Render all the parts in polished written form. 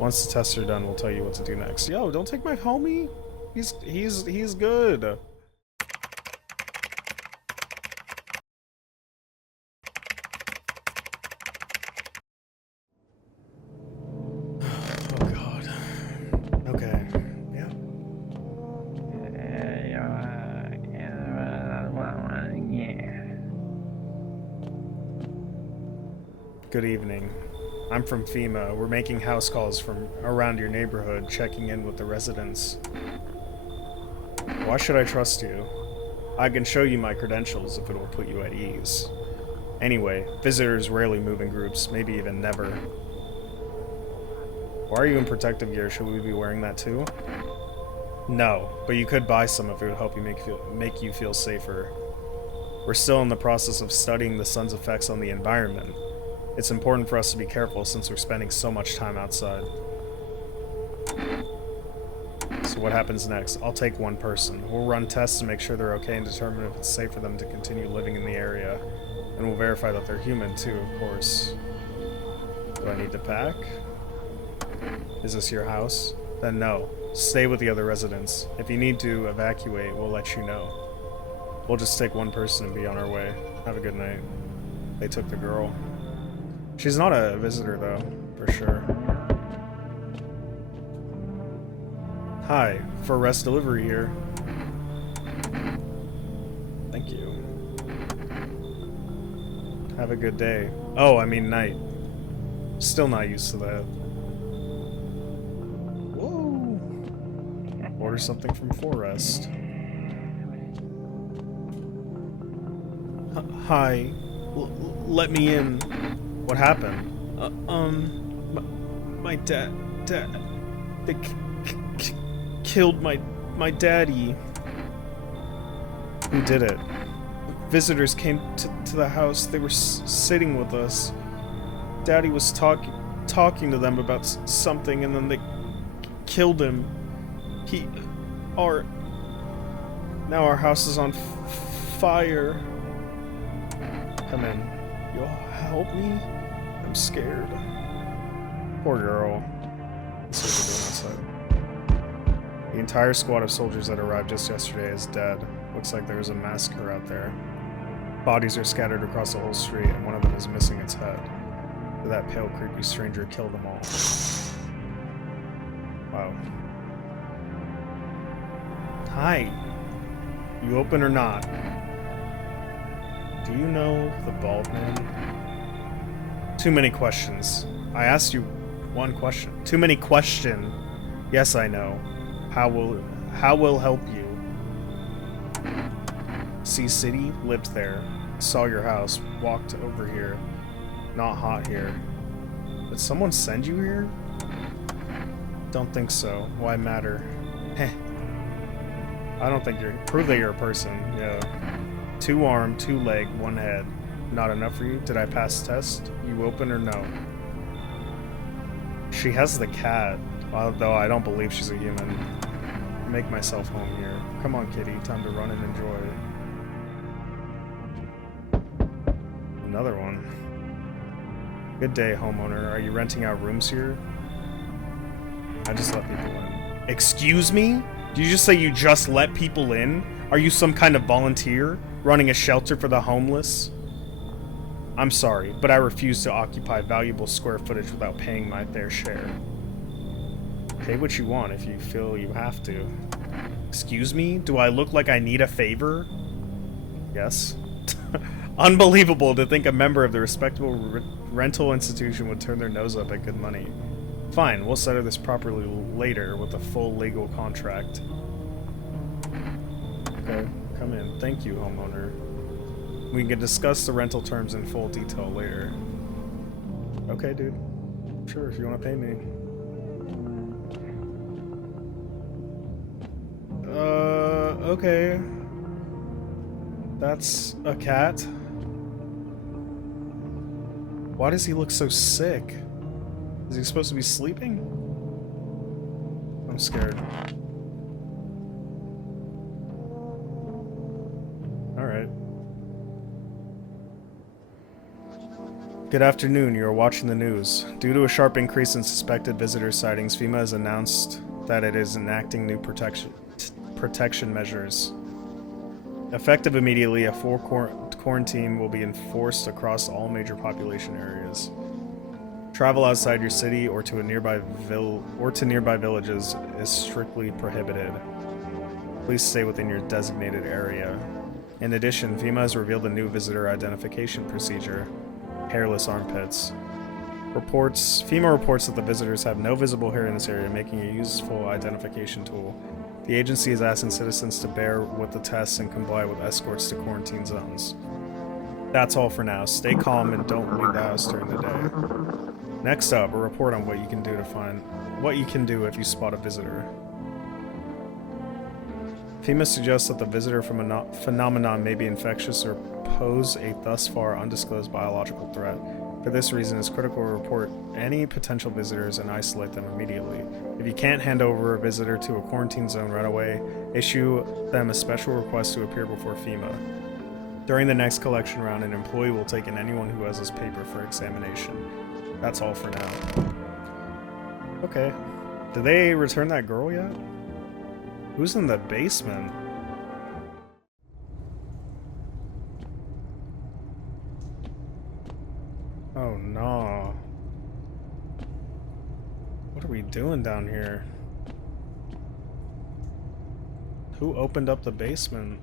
Once the tests are done, we'll tell you what to do next. Yo, don't take my homie. He's good. Oh god. Okay. Yeah. Good evening. I'm from FEMA. We're making house calls from around your neighborhood, checking in with the residents. Why should I trust you? I can show you my credentials if it will put you at ease. Anyway, visitors rarely move in groups, maybe even never. Why are you in protective gear? Should we be wearing that too? No, but you could buy some if it would help you make you feel safer. We're still in the process of studying the sun's effects on the environment. It's important for us to be careful since we're spending so much time outside. So what happens next? I'll take one person. We'll run tests to make sure they're okay and determine if it's safe for them to continue living in the area. And we'll verify that they're human too, of course. Do I need to pack? Is this your house? Then no. Stay with the other residents. If you need to evacuate, we'll let you know. We'll just take one person and be on our way. Have a good night. They took the girl. She's not a visitor, though, for sure. Hi, for rest delivery here. Thank you. Have a good day. Oh, I mean night. Still not used to that. Whoa. Order something from Forest. Hi. Let me in. What happened? My dad, they killed my daddy. Who did it? Visitors came to the house. They were sitting with us. Daddy was talking to them about something, and then they killed him. Now our house is on fire. Come in. You'll help me? I'm scared. Poor girl. Let's see what they're doing outside. The entire squad of soldiers that arrived just yesterday is dead. Looks like there was a massacre out there. Bodies are scattered across the whole street, and one of them is missing its head. That pale, creepy stranger killed them all. Wow. Hi. You open or not? Do you know the bald man? Too many questions. I asked you one question. Too many question. Yes, I know. How will help you? Sea City? Lived there. Saw your house. Walked over here. Not hot here. Did someone send you here? Don't think so. Why matter? Heh. I don't think you're... Prove that you're a person. Yeah. 2 arm, 2 leg, 1 head. Not enough for you? Did I pass the test? You open or no? She has the cat. Although I don't believe she's a human. Make myself home here. Come on, kitty. Time to run and enjoy. Another one. Good day, homeowner. Are you renting out rooms here? I just let people in. Excuse me? Did you just say you just let people in? Are you some kind of volunteer? Running a shelter for the homeless? I'm sorry, but I refuse to occupy valuable square footage without paying my fair share. Pay what you want if you feel you have to. Excuse me? Do I look like I need a favor? Yes. Unbelievable to think a member of the respectable rental institution would turn their nose up at good money. Fine, we'll settle this properly later with a full legal contract. Okay, come in. Thank you, homeowner. We can discuss the rental terms in full detail later. Okay, dude. Sure, if you want to pay me. Okay. That's a cat. Why does he look so sick? Is he supposed to be sleeping? I'm scared. Alright. Good afternoon, you are watching the news. Due to a sharp increase in suspected visitor sightings, FEMA has announced that it is enacting new protection measures. Effective immediately, a full quarantine will be enforced across all major population areas. Travel outside your city or to nearby villages is strictly prohibited. Please stay within your designated area. In addition, FEMA has revealed a new visitor identification procedure: hairless armpits. FEMA reports that the visitors have no visible hair in this area, making a useful identification tool. The agency is asking citizens to bear with the tests and comply with escorts to quarantine zones. That's all for now. Stay calm and don't leave the house during the day. Next up, a report on what you can do if you spot a visitor. FEMA suggests that the visitor phenomenon may be infectious or pose a thus far undisclosed biological threat. For this reason, it's critical to report any potential visitors and isolate them immediately. If you can't hand over a visitor to a quarantine zone right away, issue them a special request to appear before FEMA. During the next collection round, an employee will take in anyone who has this paper for examination. That's all for now. Okay. Did they return that girl yet? Who's in the basement? Oh no. What are we doing down here? Who opened up the basement?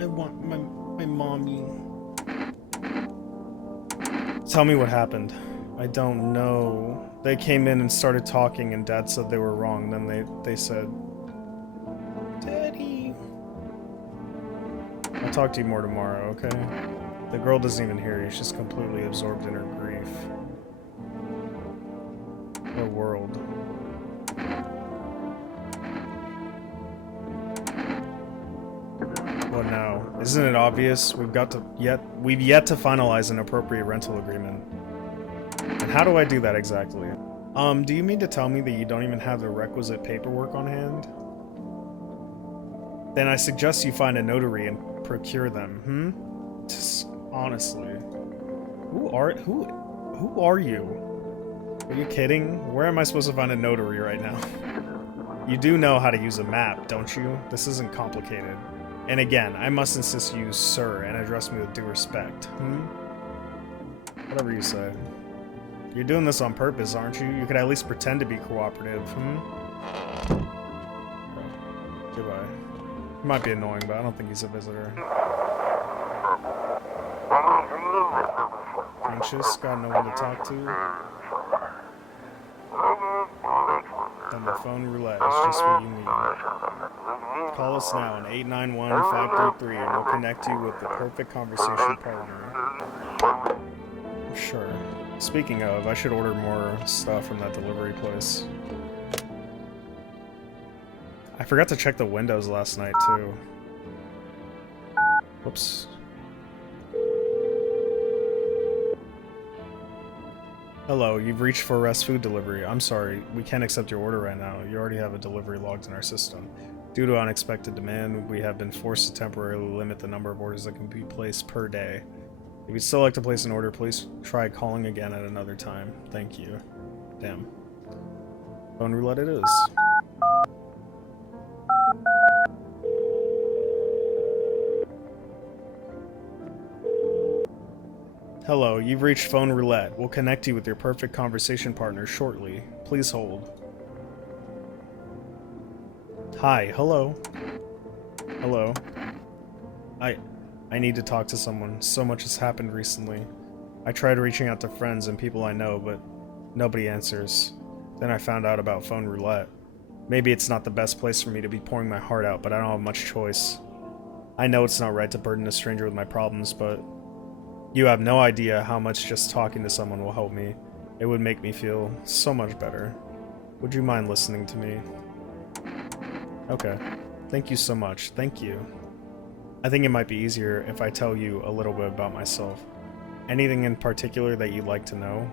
I want my mommy. Tell me what happened. I don't know. They came in and started talking and Dad said they were wrong. Then they said, Daddy. I'll talk to you more tomorrow, okay? The girl doesn't even hear you. She's completely absorbed in her grief. Her world. What now? Isn't it obvious? We've yet to finalize an appropriate rental agreement. And how do I do that exactly? Do you mean to tell me that you don't even have the requisite paperwork on hand? Then I suggest you find a notary and procure them, Just honestly. Who are you? Are you kidding? Where am I supposed to find a notary right now? You do know how to use a map, don't you? This isn't complicated. And again, I must insist you use sir and address me with due respect, Whatever you say. You're doing this on purpose, aren't you? You could at least pretend to be cooperative, Goodbye. He might be annoying, but I don't think he's a visitor. Anxious? Got no one to talk to? Then the phone roulette is just what you need. Call us now on 891-533 and we'll connect you with the perfect conversation partner. Sure. Speaking of, I should order more stuff from that delivery place. I forgot to check the windows last night, too. Whoops. Hello, you've reached for Rest Food Delivery. I'm sorry, we can't accept your order right now. You already have a delivery logged in our system. Due to unexpected demand, we have been forced to temporarily limit the number of orders that can be placed per day. If you'd still like to place an order, please try calling again at another time. Thank you. Damn. Phone roulette it is. Hello, you've reached Phone Roulette. We'll connect you with your perfect conversation partner shortly. Please hold. Hi, hello. Hello. I need to talk to someone. So much has happened recently. I tried reaching out to friends and people I know, but nobody answers. Then I found out about Phone Roulette. Maybe it's not the best place for me to be pouring my heart out, but I don't have much choice. I know it's not right to burden a stranger with my problems, but you have no idea how much just talking to someone will help me. It would make me feel so much better. Would you mind listening to me? Okay. Thank you so much. Thank you. I think it might be easier if I tell you a little bit about myself. Anything in particular that you'd like to know?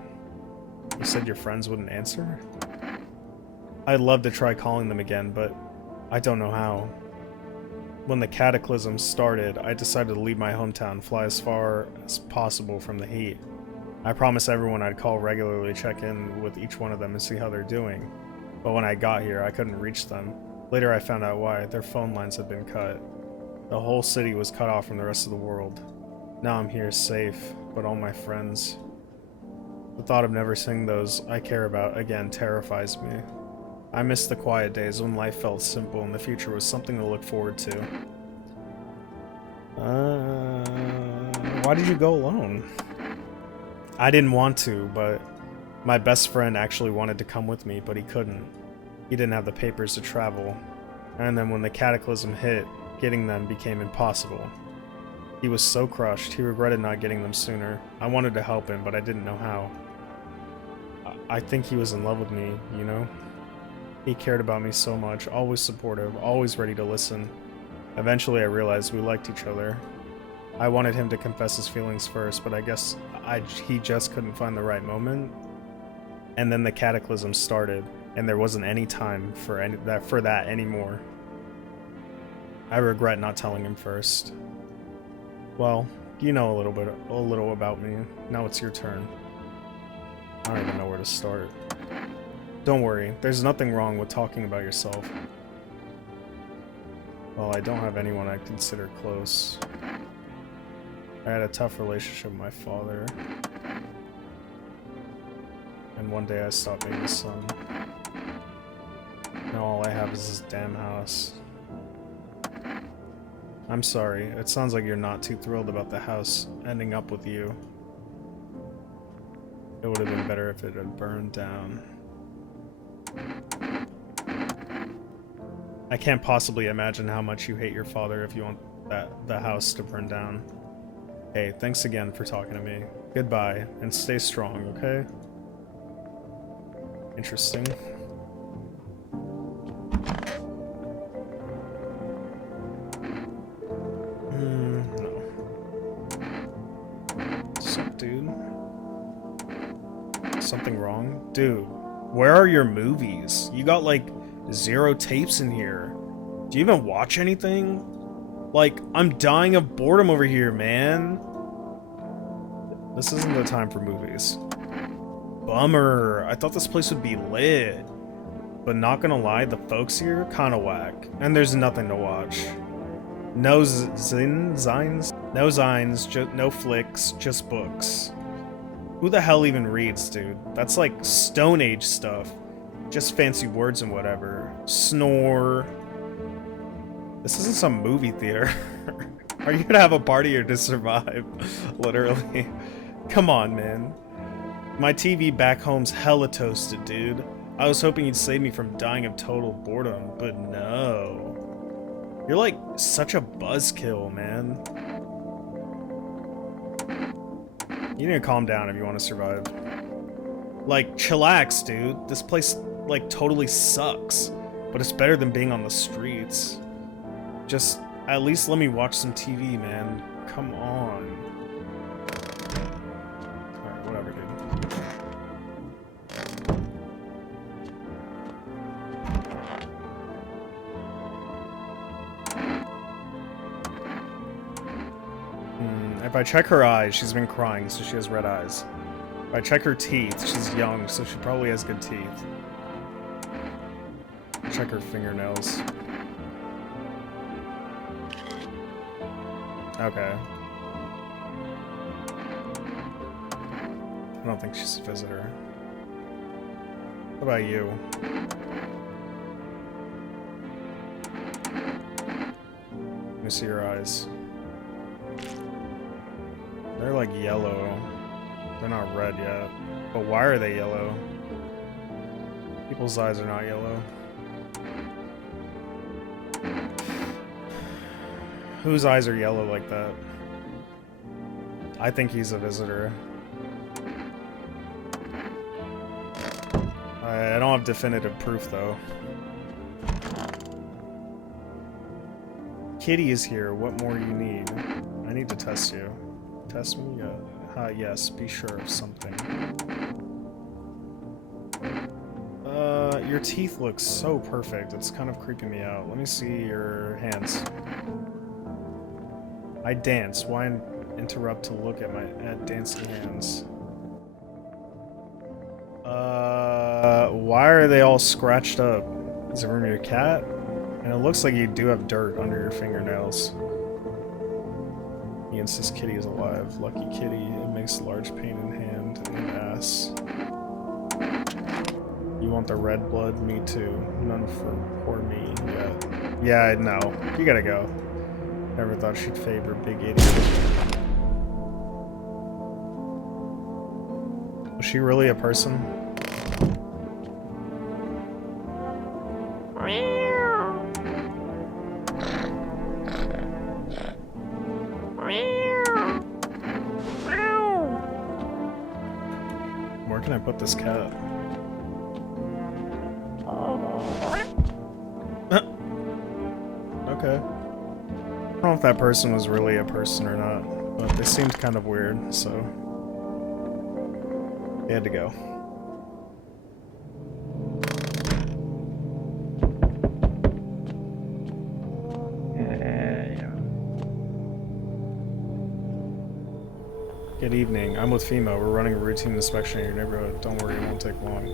You said your friends wouldn't answer? I'd love to try calling them again, but I don't know how. When the cataclysm started, I decided to leave my hometown, fly as far as possible from the heat. I promised everyone I'd call regularly, check in with each one of them and see how they're doing. But when I got here, I couldn't reach them. Later I found out why. Their phone lines had been cut. The whole city was cut off from the rest of the world. Now I'm here safe, but all my friends... The thought of never seeing those I care about again terrifies me. I miss the quiet days when life felt simple and the future was something to look forward to. Why did you go alone? I didn't want to, but my best friend actually wanted to come with me, but he couldn't. He didn't have the papers to travel. And then when the cataclysm hit, getting them became impossible. He was so crushed, he regretted not getting them sooner. I wanted to help him, but I didn't know how. I think he was in love with me, you know? He cared about me so much, always supportive, always ready to listen. Eventually I realized we liked each other. I wanted him to confess his feelings first, but I guess he just couldn't find the right moment. And then the cataclysm started, and there wasn't any time for that anymore. I regret not telling him first. Well, you know a little about me. Now it's your turn. I don't even know where to start. Don't worry, there's nothing wrong with talking about yourself. Well, I don't have anyone I consider close. I had a tough relationship with my father. And one day I stopped being his son. Now all I have is this damn house. I'm sorry, it sounds like you're not too thrilled about the house ending up with you. It would have been better if it had burned down. I can't possibly imagine how much you hate your father if you want the house to burn down. Hey, thanks again for talking to me. Goodbye, and stay strong, okay? Interesting. No. What's up, dude? Something wrong? Dude, where are your movies? You got like 0 tapes in here. Do you even watch anything? Like, I'm dying of boredom over here, man. This isn't the time for movies. Bummer. I thought this place would be lit. But not gonna lie, the folks here kinda whack. And there's nothing to watch. No zines, no flicks, just books. Who the hell even reads, dude? That's like Stone Age stuff. Just fancy words and whatever. Snore. This isn't some movie theater. Are you gonna have a party or to survive? Literally. Come on, man. My TV back home's hella toasted, dude. I was hoping you'd save me from dying of total boredom, but no. You're like such a buzzkill, man. You need to calm down if you want to survive. Like, chillax, dude. This place, like, totally sucks. But it's better than being on the streets. Just, at least let me watch some TV, man. Come on. Alright, whatever, dude. If I check her eyes, she's been crying, so she has red eyes. If I check her teeth, she's young, so she probably has good teeth. Check her fingernails. Okay. I don't think she's a visitor. What about you? Let me see your eyes. They're like yellow. They're not red yet. But why are they yellow? People's eyes are not yellow. Whose eyes are yellow like that? I think he's a visitor. I don't have definitive proof though. Kitty is here. What more you need? I need to test you. Test me? Yes, be sure of something. your teeth look so perfect. It's kind of creeping me out. Let me see your hands. I dance. Why interrupt to look at my dancing hands? Why are they all scratched up? Is it from your cat? And it looks like you do have dirt under your fingernails. He insists Kitty is alive. Lucky Kitty. It makes large pain in hand and ass. You want the red blood? Me too. None for poor me yet. Yeah, no. You gotta go. Never thought she'd favor big idiot. Was she really a person? Where can I put this cat? Okay. I don't know if that person was really a person or not, but they seemed kind of weird, so they had to go. Good evening. I'm with FEMA. We're running a routine inspection in your neighborhood. Don't worry, it won't take long.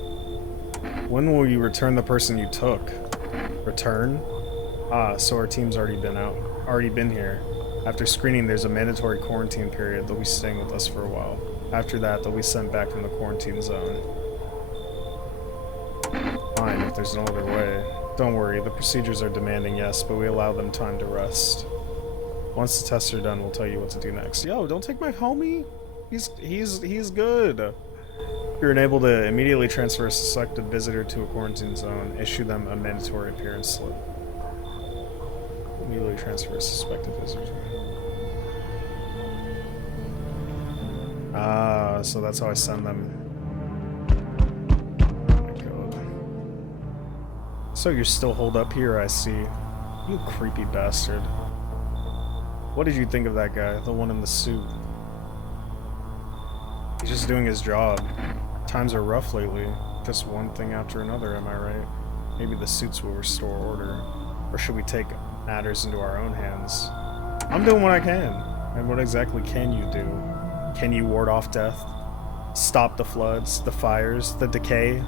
When will you return the person you took? Return? Ah, so our team's already been here. After screening, there's a mandatory quarantine period. They'll be staying with us for a while. After that, they'll be sent back from the quarantine zone. Fine, if there's no other way. Don't worry, the procedures are demanding, yes, but we allow them time to rest. Once the tests are done, we'll tell you what to do next. Yo, don't take my homie. He's good. You're enabled to immediately transfer a suspected visitor to a quarantine zone. Issue them a mandatory appearance slip. Immediately transfer a suspected visitor. Ah, so that's how I send them. Oh my god. So you're still holed up here, I see. You creepy bastard. What did you think of that guy, the one in the suit? He's just doing his job. Times are rough lately. Just one thing after another, am I right? Maybe the suits will restore order. Or should we take matters into our own hands? I'm doing what I can. And what exactly can you do? Can you ward off death? Stop the floods, the fires, the decay?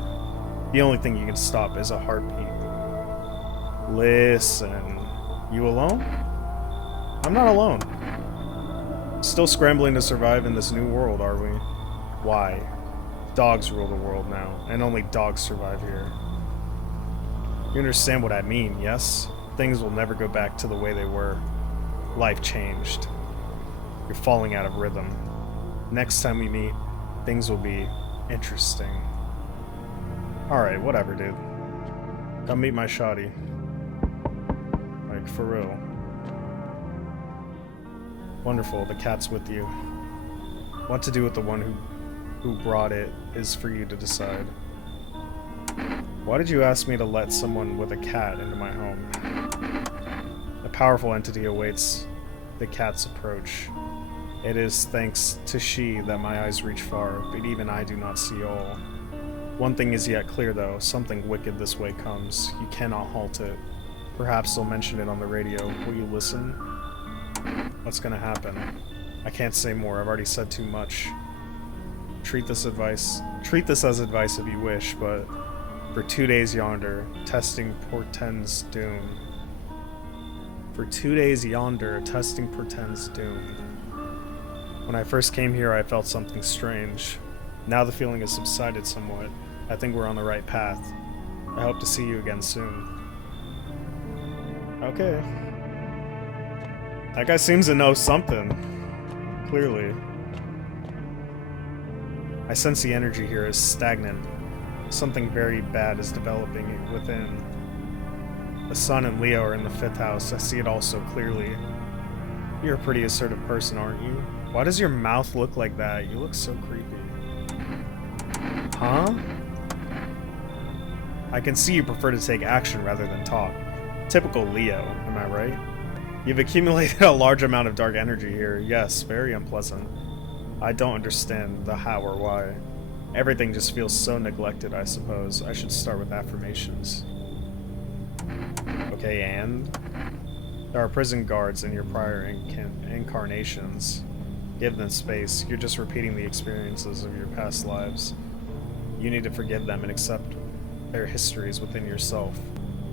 The only thing you can stop is a heartbeat. Listen. You alone? I'm not alone. Still scrambling to survive in this new world, are we? Why? Dogs rule the world now, and only dogs survive here. You understand what I mean, yes? Things will never go back to the way they were. Life changed. You're falling out of rhythm. Next time we meet, things will be interesting. Alright, whatever, dude. Come meet my shoddy. Like, for real. Wonderful, the cat's with you. What to do with the one who brought it is for you to decide. Why did you ask me to let someone with a cat into my home? A powerful entity awaits the cat's approach. It is thanks to she that my eyes reach far, but even I do not see all. One thing is yet clear though, something wicked this way comes. You cannot halt it. Perhaps they'll mention it on the radio. Will you listen? What's gonna happen? I can't say more, I've already said too much. Treat this as advice if you wish, but for 2 days yonder, testing portends doom. For 2 days yonder, testing portends doom. When I first came here, I felt something strange. Now the feeling has subsided somewhat. I think we're on the right path. I hope to see you again soon. Okay. That guy seems to know something. Clearly. I sense the energy here is stagnant. Something very bad is developing within. The sun and Leo are in the 5th house. I see it all so clearly. You're a pretty assertive person, aren't you? Why does your mouth look like that? You look so creepy. Huh? I can see you prefer to take action rather than talk. Typical Leo, am I right? You've accumulated a large amount of dark energy here. Yes, very unpleasant. I don't understand the how or why. Everything just feels so neglected, I suppose. I should start with affirmations. Okay, and? There are prison guards in your prior incarnations. Give them space. You're just repeating the experiences of your past lives. You need to forgive them and accept their histories within yourself.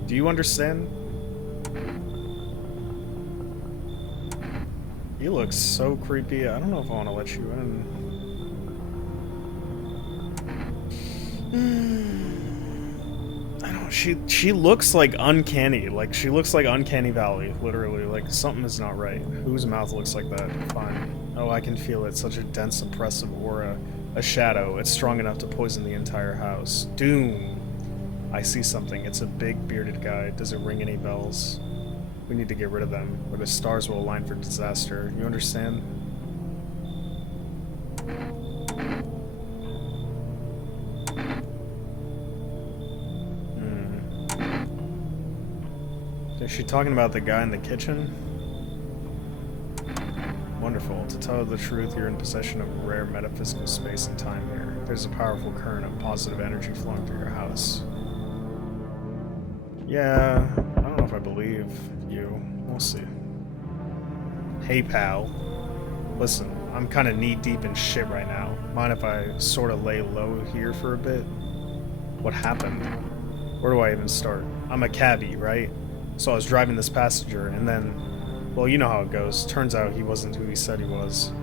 Do you understand? You look so creepy. I don't know if I want to let you in. I don't. She looks like uncanny. Like she looks like Uncanny Valley. Literally, like something is not right. Whose mouth looks like that? Fine. Oh, I can feel it. Such a dense, oppressive aura. A shadow. It's strong enough to poison the entire house. Doom. I see something. It's a big, bearded guy. Does it ring any bells? We need to get rid of them, or the stars will align for disaster. You understand? Is she talking about the guy in the kitchen? Wonderful. To tell the truth, you're in possession of rare metaphysical space and time here. There's a powerful current of positive energy flowing through your house. Yeah, I don't know if I believe you. We'll see. Hey, pal. Listen, I'm kind of knee-deep in shit right now. Mind if I sort of lay low here for a bit? What happened? Where do I even start? I'm a cabbie, right? So I was driving this passenger, and then, well, you know how it goes. Turns out he wasn't who he said he was.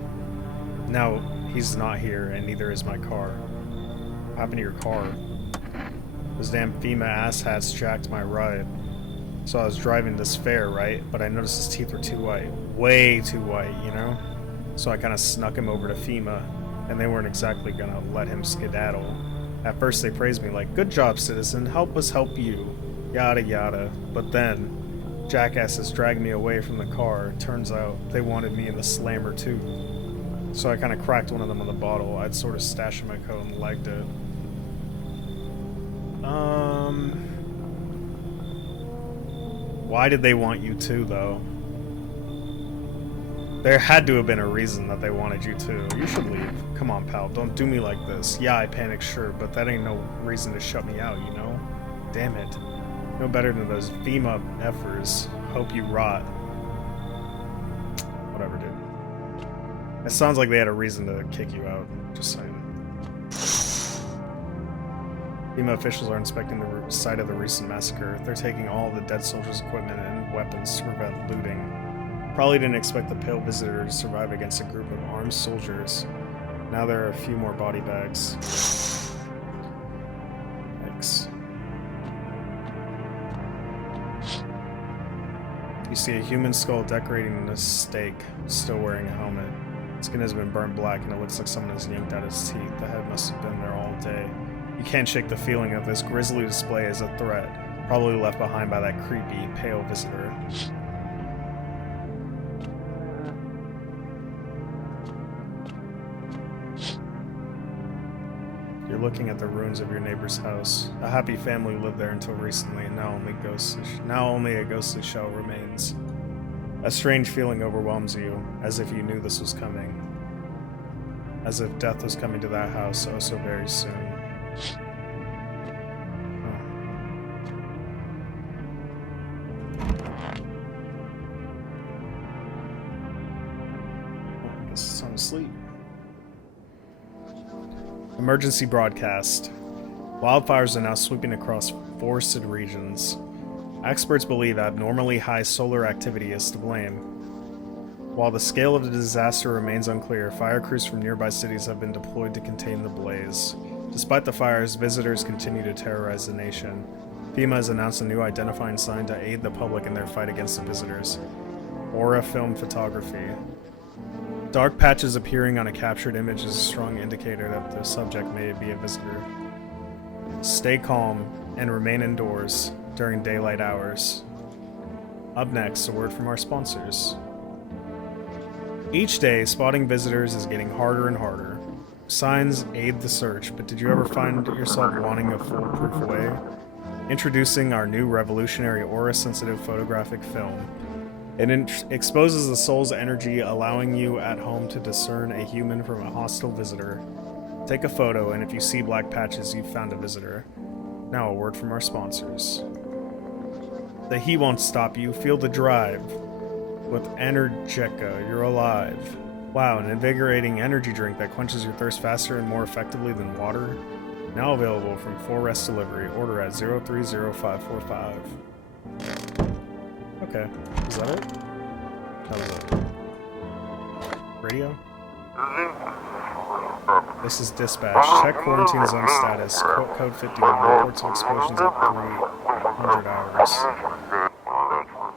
Now, he's not here, and neither is my car. What happened to your car? Those damn FEMA asshats jacked my ride. So I was driving this fare, right? But I noticed his teeth were too white. Way too white, you know? So I kind of snuck him over to FEMA, and they weren't exactly gonna let him skedaddle. At first they praised me like, good job, citizen, help us help you. Yada yada. But then, jackasses dragged me away from the car. Turns out, they wanted me in the slammer too. So I kind of cracked one of them on the bottle. I'd sort of stashed in my coat and legged it. Why did they want you to, though? There had to have been a reason that they wanted you to. You should leave. Come on, pal. Don't do me like this. Yeah, I panicked, sure, but that ain't no reason to shut me out, you know? Damn it. No better than those FEMA effers. Hope you rot. Whatever, dude. It sounds like they had a reason to kick you out. Just saying. FEMA officials are inspecting the site of the recent massacre. They're taking all the dead soldiers' equipment and weapons to prevent looting. Probably didn't expect the pale visitor to survive against a group of armed soldiers. Now there are a few more body bags. Thanks. You see a human skull decorating a stake, still wearing a helmet. Skin has been burnt black and it looks like someone has yanked out his teeth. The head must have been there all day. You can't shake the feeling of this grisly display as a threat, probably left behind by that creepy, pale visitor. You're looking at the ruins of your neighbor's house. A happy family lived there until recently, and now only a ghostly shell remains. A strange feeling overwhelms you, as if you knew this was coming. As if death was coming to that house oh so very soon. I guess it's time to sleep. Emergency broadcast. Wildfires are now sweeping across forested regions. Experts believe abnormally high solar activity is to blame. While the scale of the disaster remains unclear, fire crews from nearby cities have been deployed to contain the blaze. Despite the fires, visitors continue to terrorize the nation. FEMA has announced a new identifying sign to aid the public in their fight against the visitors. Aura film photography. Dark patches appearing on a captured image is a strong indicator that the subject may be a visitor. Stay calm and remain indoors during daylight hours. Up next, a word from our sponsors. Each day, spotting visitors is getting harder and harder. Signs aid the search, but did you ever find yourself wanting a foolproof way? Introducing our new revolutionary aura-sensitive photographic film. It exposes the soul's energy, allowing you at home to discern a human from a hostile visitor. Take a photo, and if you see black patches, you've found a visitor. Now a word from our sponsors. The heat won't stop you. Feel the drive. With Energeca, you're alive. Wow, an invigorating energy drink that quenches your thirst faster and more effectively than water. Now available from 4S Delivery. Order at 030545. Okay, is that it? That was it. Radio? This is dispatch. Check quarantine zone status. Code 51. Reports of explosions at 300 hours.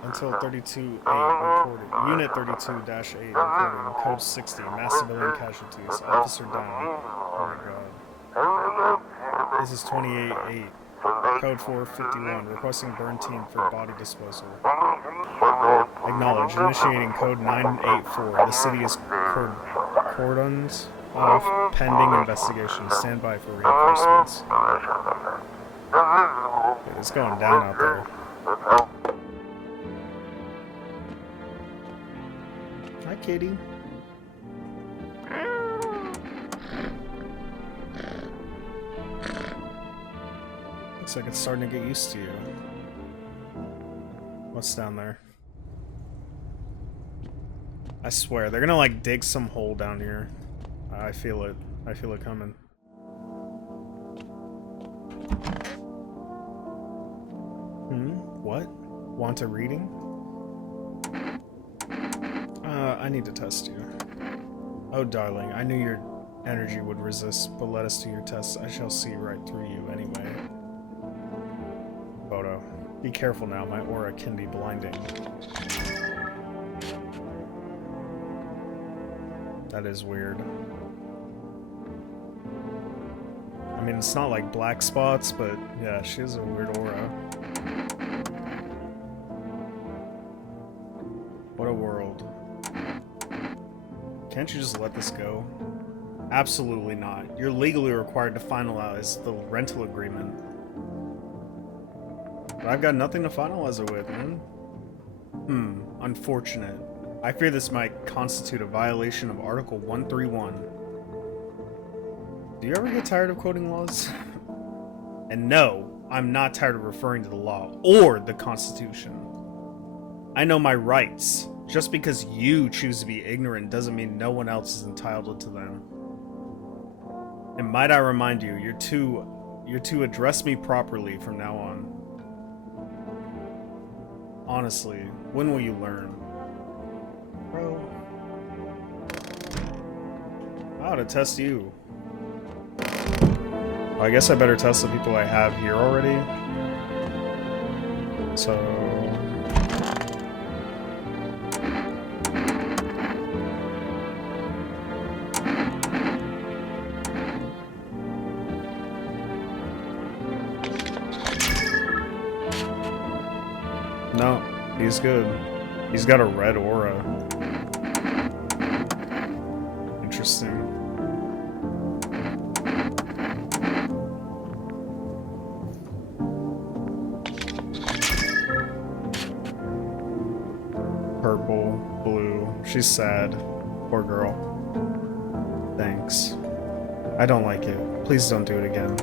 Until 32-8 reported. Unit 32-8 reporting. Code 60. Mass civilian casualties. Officer down. Oh my god. This is 28-8. Code 451. Requesting burn team for body disposal. Acknowledge. Initiating code 984. The city is cordoned off pending investigation. Stand by for reinforcements. It's going down out there. Hi, kitty. Looks like it's starting to get used to you. What's down there? I swear, they're gonna like dig some hole down here. I feel it. I feel it coming. What? Want a reading? I need to test you. Oh, darling, I knew your energy would resist, but let us do your tests. I shall see right through you anyway. Photo. Be careful now, my aura can be blinding. That is weird. I mean, it's not like black spots, but yeah, she has a weird aura. What a world. Can't you just let this go? Absolutely not. You're legally required to finalize the rental agreement. But I've got nothing to finalize it with, man. Unfortunate. I fear this might constitute a violation of Article 131. Do you ever get tired of quoting laws? And no, I'm not tired of referring to the law or the Constitution. I know my rights. Just because you choose to be ignorant doesn't mean no one else is entitled to them. And might I remind you, you're to address me properly from now on. Honestly, when will you learn? Bro. I ought to test you. Well, I guess I better test the people I have here already. So... no, he's good. He's got a red aura. Interesting. Purple, blue. She's sad. Poor girl. Thanks. I don't like it. Please don't do it again.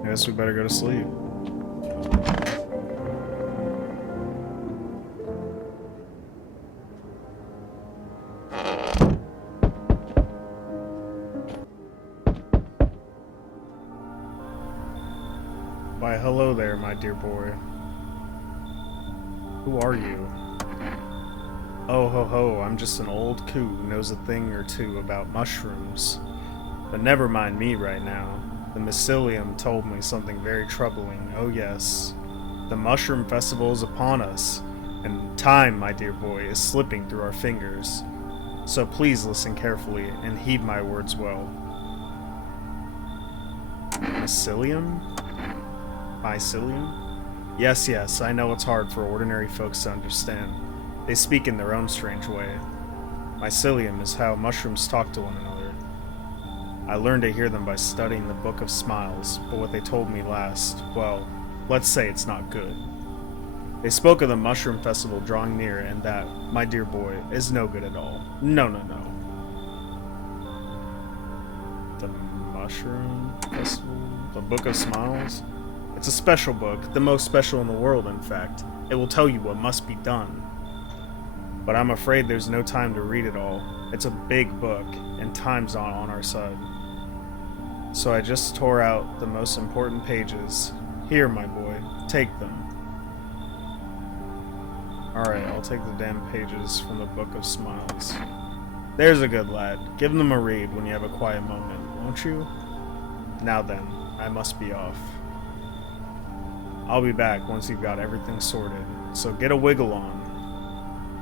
I guess we better go to sleep. Why, hello there, my dear boy. Who are you? Oh ho ho, I'm just an old coo who knows a thing or two about mushrooms. But never mind me right now. The mycelium told me something very troubling. Oh yes, the mushroom festival is upon us, and time, my dear boy, is slipping through our fingers. So please listen carefully and heed my words well. Mycelium? Mycelium? Yes, yes, I know it's hard for ordinary folks to understand. They speak in their own strange way. Mycelium is how mushrooms talk to one another. I learned to hear them by studying the Book of Smiles, but what they told me last, well, let's say it's not good. They spoke of the mushroom festival drawing near, and that, my dear boy, is no good at all. No, no, no. The mushroom festival? The Book of Smiles? It's a special book, the most special in the world, in fact. It will tell you what must be done. But I'm afraid there's no time to read it all. It's a big book, and time's not on our side. So I just tore out the most important pages. Here, my boy, take them. Alright, I'll take the damn pages from the Book of Smiles. There's a good lad. Give them a read when you have a quiet moment, won't you? Now then, I must be off. I'll be back once you've got everything sorted, so get a wiggle on.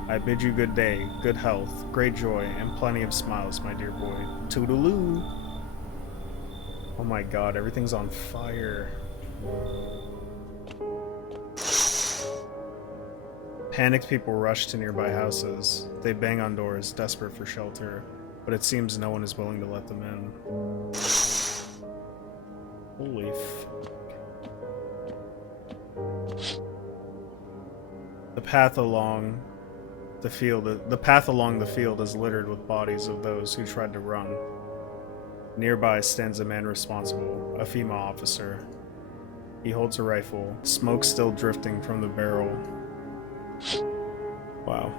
I bid you good day, good health, great joy, and plenty of smiles, my dear boy. Toodaloo! Oh my god, everything's on fire. Panicked people rush to nearby houses. They bang on doors, desperate for shelter, but it seems no one is willing to let them in. Holy fuck. The path along the field is littered with bodies of those who tried to run. Nearby stands a man responsible, a female officer. He holds a rifle, smoke still drifting from the barrel. Wow.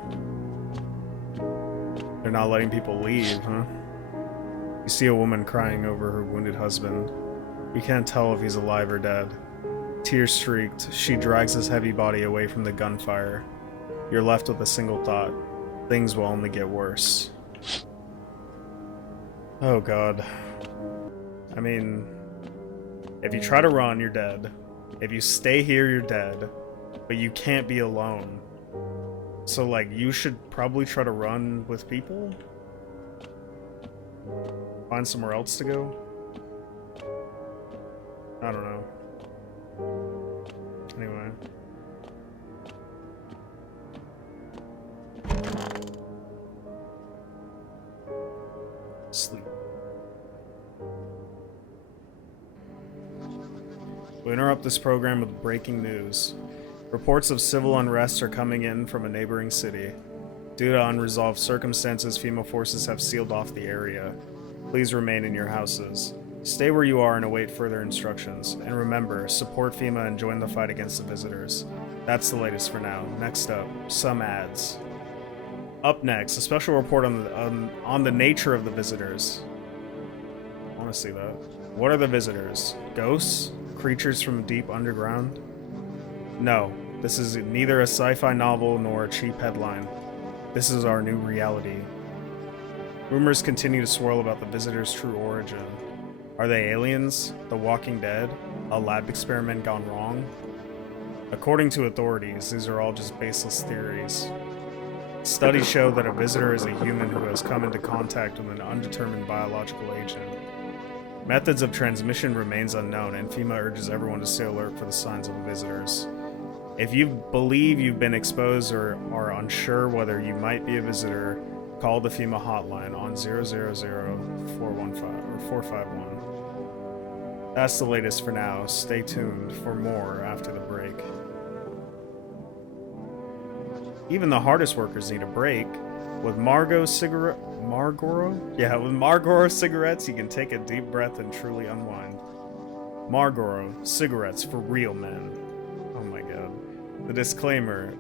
They're not letting people leave, huh? You see a woman crying over her wounded husband. You can't tell if he's alive or dead. Tears streaked, she drags his heavy body away from the gunfire. You're left with a single thought. Things will only get worse. Oh god. I mean, if you try to run, you're dead. If you stay here, you're dead. But you can't be alone. So, like, you should probably try to run with people? Find somewhere else to go? I don't know. Anyway. Sleep. We interrupt this program with breaking news. Reports of civil unrest are coming in from a neighboring city. Due to unresolved circumstances, FEMA forces have sealed off the area. Please remain in your houses. Stay where you are and await further instructions. And remember, support FEMA and join the fight against the visitors. That's the latest for now. Next up, some ads. Up next, a special report on the nature of the visitors. I want to see that. What are the visitors? Ghosts? Creatures from deep underground? No, this is neither a sci-fi novel nor a cheap headline. This is our new reality. Rumors continue to swirl about the visitors' true origin. Are they aliens? The Walking Dead? A lab experiment gone wrong? According to authorities, these are all just baseless theories. Studies show that a visitor is a human who has come into contact with an undetermined biological agent. Methods of transmission remains unknown, and FEMA urges everyone to stay alert for the signs of the visitors. If you believe you've been exposed or are unsure whether you might be a visitor, call the FEMA hotline on 000-415 or 451. That's the latest for now. Stay tuned for more after the break. Even the hardest workers need a break. With Marlboro cigarettes, you can take a deep breath and truly unwind. Marlboro cigarettes for real men. Oh my god. The disclaimer.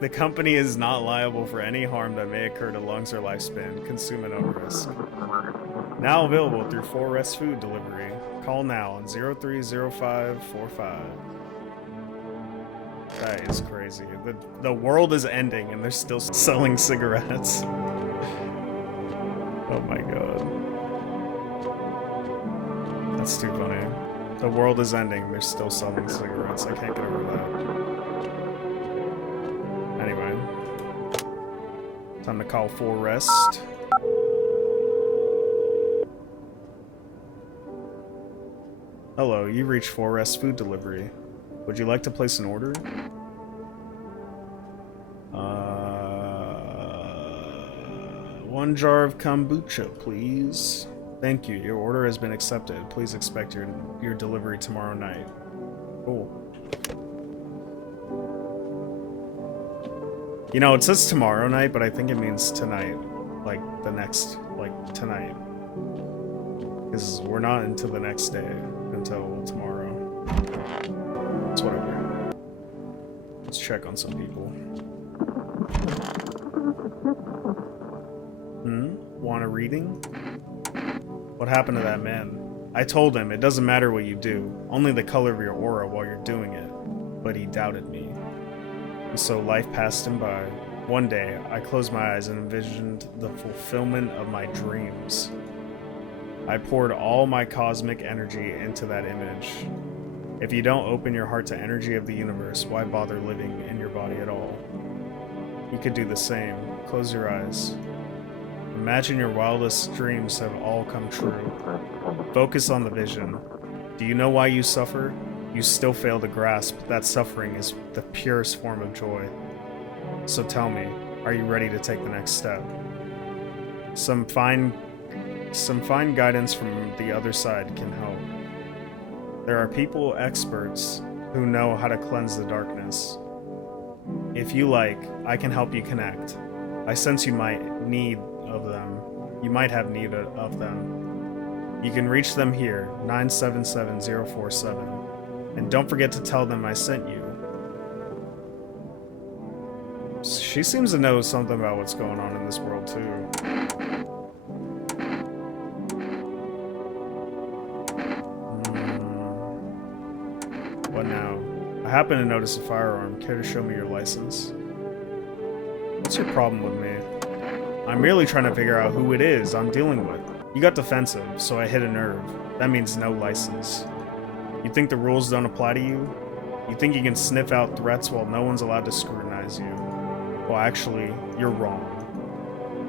The company is not liable for any harm that may occur to lungs or lifespan. Consume at own risk. Now available through 4S Food Delivery. Call now on 030545. That is crazy. The world is ending and they're still selling cigarettes. Oh my god. That's too funny. The world is ending, they're still selling cigarettes. I can't get over that. Anyway. Time to call for rest. Hello, you reached 4S Food Delivery. Would you like to place an order? One jar of kombucha, please. Thank you. Your order has been accepted. Please expect your delivery tomorrow night. Cool. You know, it says tomorrow night, but I think it means tonight. Like, the next, like, tonight. Because we're not into the next day until tomorrow. It's whatever. Let's check on some people. Want a reading? What happened to that man? I told him it doesn't matter what you do, only the color of your aura while you're doing it. But he doubted me. And so life passed him by. One day, I closed my eyes and envisioned the fulfillment of my dreams. I poured all my cosmic energy into that image. If you don't open your heart to energy of the universe, why bother living in your body at all? You could do the same. Close your eyes. Imagine your wildest dreams have all come true. Focus on the vision. Do you know why you suffer? You still fail to grasp that suffering is the purest form of joy. So tell me, are you ready to take the next step? Some fine guidance from the other side can help. There are people, experts, who know how to cleanse the darkness. If you like, I can help you connect. I sense you might need of them. You might have need of them. You can reach them here, 977047. And don't forget to tell them I sent you. She seems to know something about what's going on in this world, too. What now? I happen to notice a firearm. Care to show me your license? What's your problem with me? I'm merely trying to figure out who it is I'm dealing with. You got defensive, so I hit a nerve. That means no license. You think the rules don't apply to you? You think you can sniff out threats while no one's allowed to scrutinize you? Well, actually, you're wrong.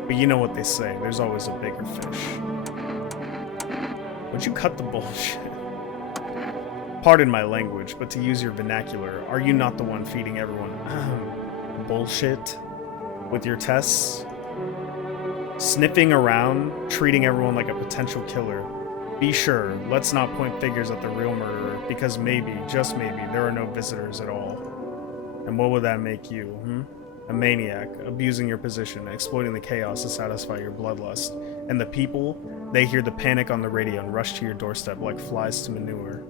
But you know what they say, there's always a bigger fish. Would you cut the bullshit? Pardon my language, but to use your vernacular, are you not the one feeding everyone bullshit with your tests? Sniffing around, treating everyone like a potential killer. Be sure, let's not point fingers at the real murderer, because maybe, just maybe, there are no visitors at all. And what would that make you, A maniac, abusing your position, exploiting the chaos to satisfy your bloodlust. And the people, they hear the panic on the radio and rush to your doorstep like flies to manure.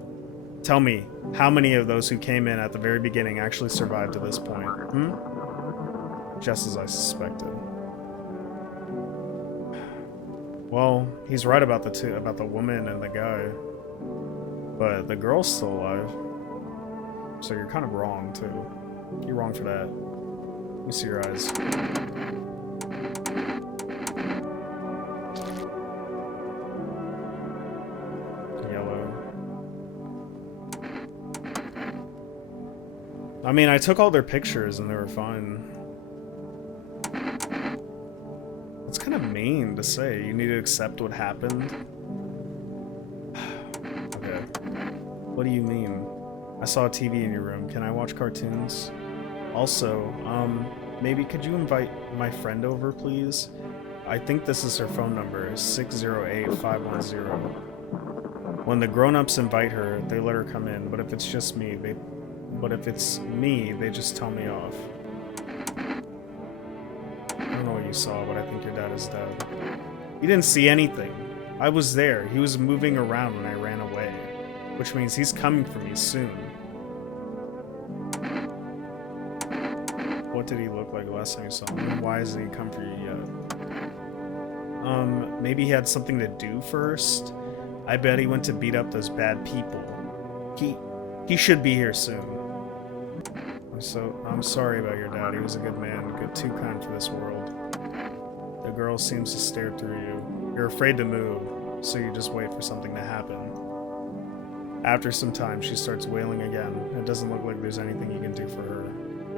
Tell me, how many of those who came in at the very beginning actually survived to this point, Just as I suspected. Well, he's right about about the woman and the guy. But the girl's still alive. So you're kind of wrong, too. You're wrong for that. Let me see your eyes. Yellow. I mean, I took all their pictures and they were fine. It's kind of mean to say. You need to accept what happened. Okay. What do you mean? I saw a TV in your room. Can I watch cartoons? Also, maybe could you invite my friend over, please? I think this is her phone number, 608510. When the grown-ups invite her, they let her come in, but if it's just me, they just tell me off. I don't know what you saw, but I think your dad is dead. You didn't see anything. I was there. He was moving around when I ran away, which means he's coming for me soon. What did he look like last time you saw him? Why hasn't he come for you yet? Maybe he had something to do first? I bet he went to beat up those bad people. He should be here soon. I'm sorry about your dad. He was a good man, too kind for this world. The girl seems to stare through you. You're afraid to move, so you just wait for something to happen. After some time, she starts wailing again. It doesn't look like there's anything you can do for her.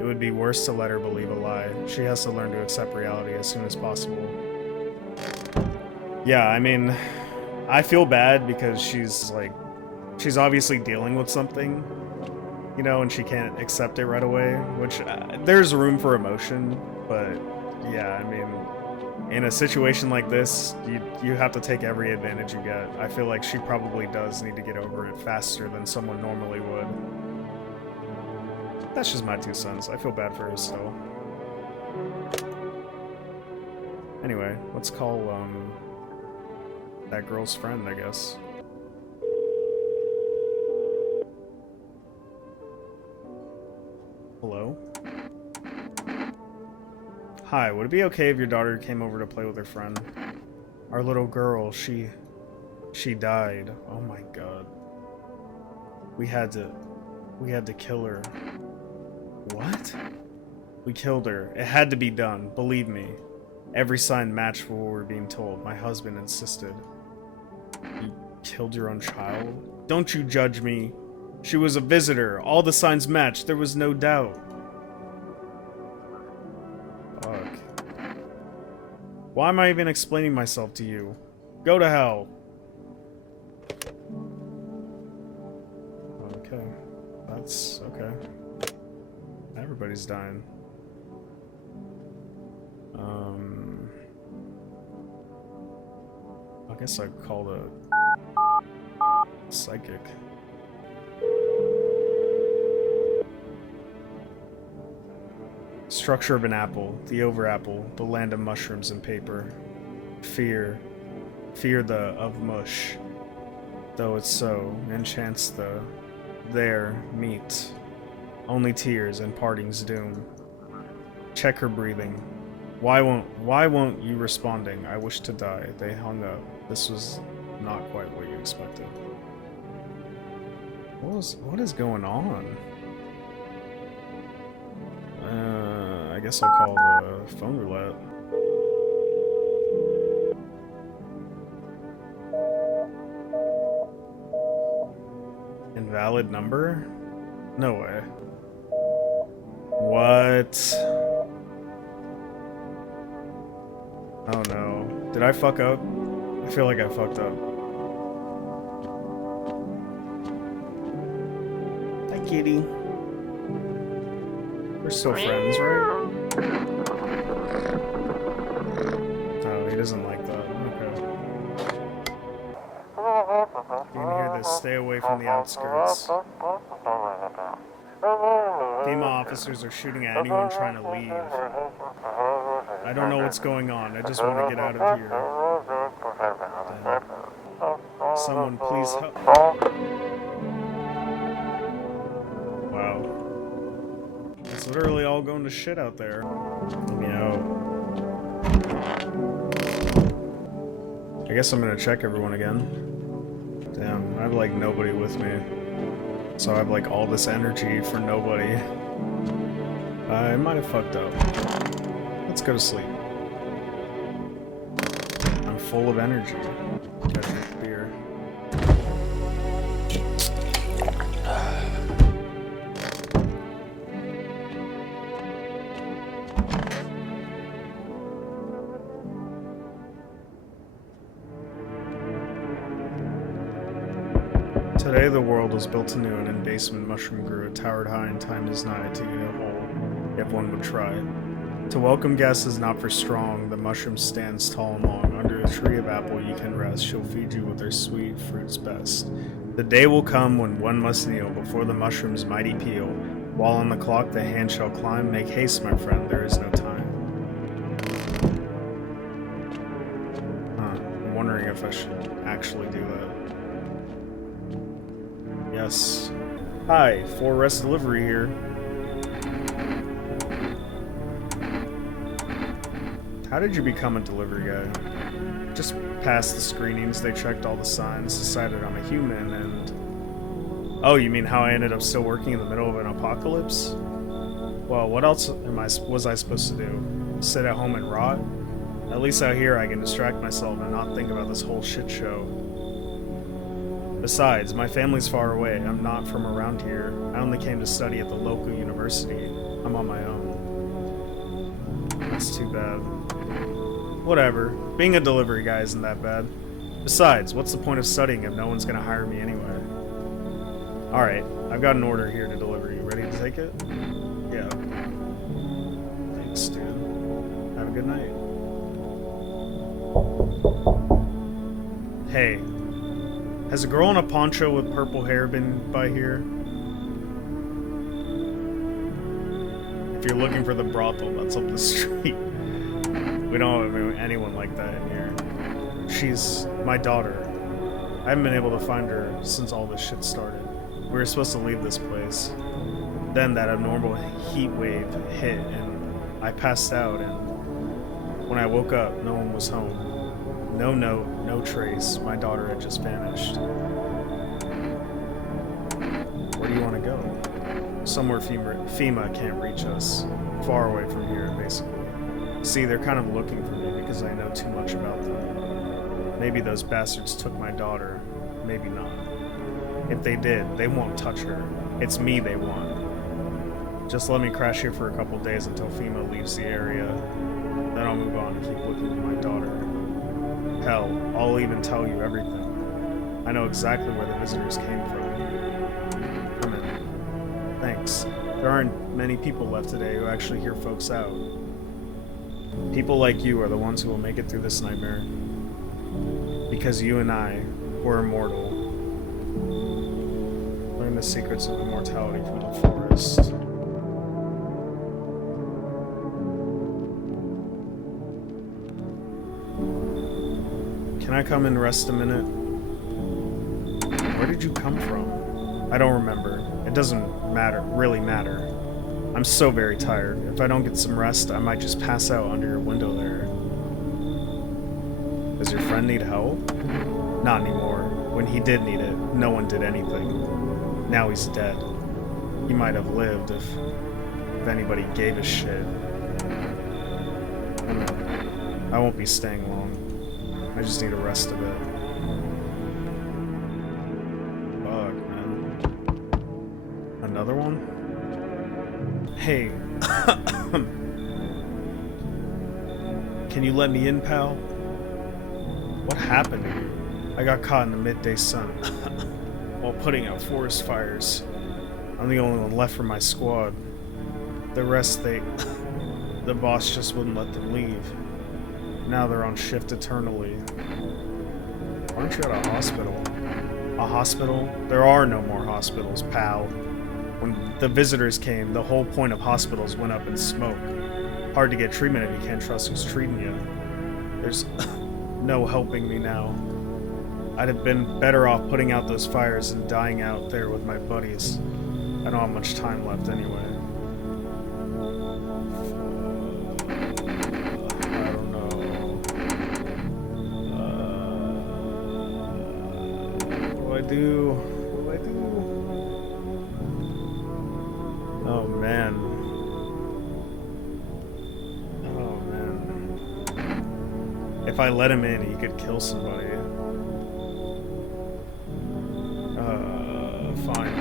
It would be worse to let her believe a lie. She has to learn to accept reality as soon as possible. Yeah, I mean, I feel bad because she's obviously dealing with something, you know, and she can't accept it right away, which there's room for emotion, but yeah, I mean, in a situation like this, you have to take every advantage you get. I feel like she probably does need to get over it faster than someone normally would. That's just my 2 cents. I feel bad for her still. Anyway, let's call, that girl's friend, I guess. Hello? Hi, would it be okay if your daughter came over to play with her friend? Our little girl, she died. Oh my god. We had to kill her. What? We killed her. It had to be done, believe me. Every sign matched what we were being told. My husband insisted. You killed your own child? Don't you judge me. She was a visitor. All the signs matched. There was no doubt. Fuck. Why am I even explaining myself to you? Go to hell. Okay. That's okay. Everybody's dying. I guess I'd call the psychic. Structure of an apple, the overapple, the land of mushrooms and paper. Fear of mush. Though it's so, enchants the there meet. Only tears and parting's doom. Check her breathing. Why won't you responding? I wish to die. They hung up. This was not quite what you expected. What is going on? I guess I'll call the phone roulette. Invalid number? No way. What? Oh no. Did I fuck up? I feel like I fucked up. Hi, kitty. We're still friends, right? Oh, he doesn't like that. Okay. You can hear this. Stay away from the outskirts. FEMA officers are shooting at anyone trying to leave. I don't know what's going on. I just want to get out of here. Someone please help. Wow. It's literally all going to shit out there. Let me out. I guess I'm gonna check everyone again. Damn, I have like nobody with me. So I have like all this energy for nobody. I might have fucked up. Let's go to sleep. I'm full of energy. Gotta drink beer. Today the world was built anew, and in basement mushroom grew. It towered high, and time is nigh to eat a hole, if one would try. To welcome guests is not for strong. The mushroom stands tall and long. Under a tree of apple you can rest. She'll feed you with her sweet fruits best. The day will come when one must kneel before the mushroom's mighty peel. While on the clock the hand shall climb. Make haste, my friend, there is no time. I'm wondering if I should actually do that. Yes. Hi, 4 Rest Delivery here. How did you become a delivery guy? Just passed the screenings, they checked all the signs, decided I'm a human, and... Oh, you mean how I ended up still working in the middle of an apocalypse? Well, what else was I supposed to do? Sit at home and rot? At least out here I can distract myself and not think about this whole shit show. Besides, my family's far away. I'm not from around here. I only came to study at the local university. I'm on my own. That's too bad. Whatever. Being a delivery guy isn't that bad. Besides, what's the point of studying if no one's gonna hire me anyway? Alright, I've got an order here to deliver. You ready to take it? Yeah. Thanks, dude. Have a good night. Hey. Has a girl in a poncho with purple hair been by here? If you're looking for the brothel that's up the street. We don't have anyone like that in here. She's my daughter. I haven't been able to find her since all this shit started. We were supposed to leave this place. Then that abnormal heat wave hit and I passed out, and when I woke up, no one was home. No note, no trace. My daughter had just vanished. Where do you want to go? Somewhere FEMA can't reach us. Far away from here, basically. See, they're kind of looking for me because I know too much about them. Maybe those bastards took my daughter. Maybe not. If they did, they won't touch her. It's me they want. Just let me crash here for a couple days until FEMA leaves the area. Then I'll move on and keep looking for my daughter. Hell, I'll even tell you everything. I know exactly where the visitors came from. Come in. Thanks. There aren't many people left today who actually hear folks out. People like you are the ones who will make it through this nightmare. Because you and I were immortal. Learn the secrets of immortality from the forest. Can I come and rest a minute? Where did you come from? I don't remember. It doesn't really matter. I'm so very tired. If I don't get some rest, I might just pass out under your window there. Does your friend need help? Not anymore. When he did need it, no one did anything. Now he's dead. He might have lived if anybody gave a shit. I won't be staying long. I just need to rest a bit. Fuck, man. Another one? Hey. Can you let me in, pal? What happened to you? I got caught in the midday sun while putting out forest fires. I'm the only one left from my squad. The rest, the boss just wouldn't let them leave. Now they're on shift eternally. Why aren't you at a hospital? A hospital? There are no more hospitals, pal. When the visitors came, the whole point of hospitals went up in smoke. Hard to get treatment if you can't trust who's treating you. There's no helping me now. I'd have been better off putting out those fires and dying out there with my buddies. I don't have much time left anyway. What do I do? Oh man. Oh man. If I let him in, he could kill somebody. Fine.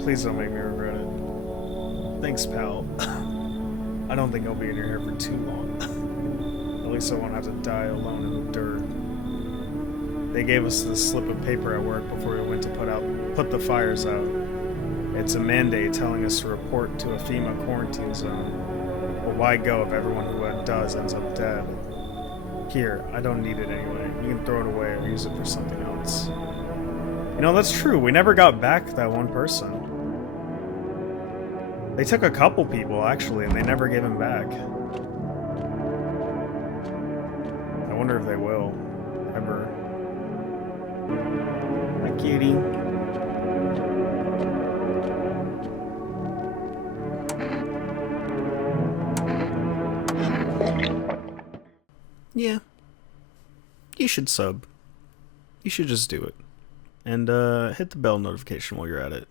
Please don't make me regret it. Thanks, pal. I don't think I'll be in your hair for too long. At least I won't have to die alone in the dirt. They gave us this slip of paper at work before we went to put the fires out. It's a mandate telling us to report to a FEMA quarantine zone. But why go if everyone who does ends up dead? Here, I don't need it anyway. You can throw it away or use it for something else. You know, that's true. We never got back that one person. They took a couple people, actually, and they never gave him back. I wonder if they will. Ever. Hi, cutie. Yeah. You should sub. You should just do it. And hit the bell notification while you're at it.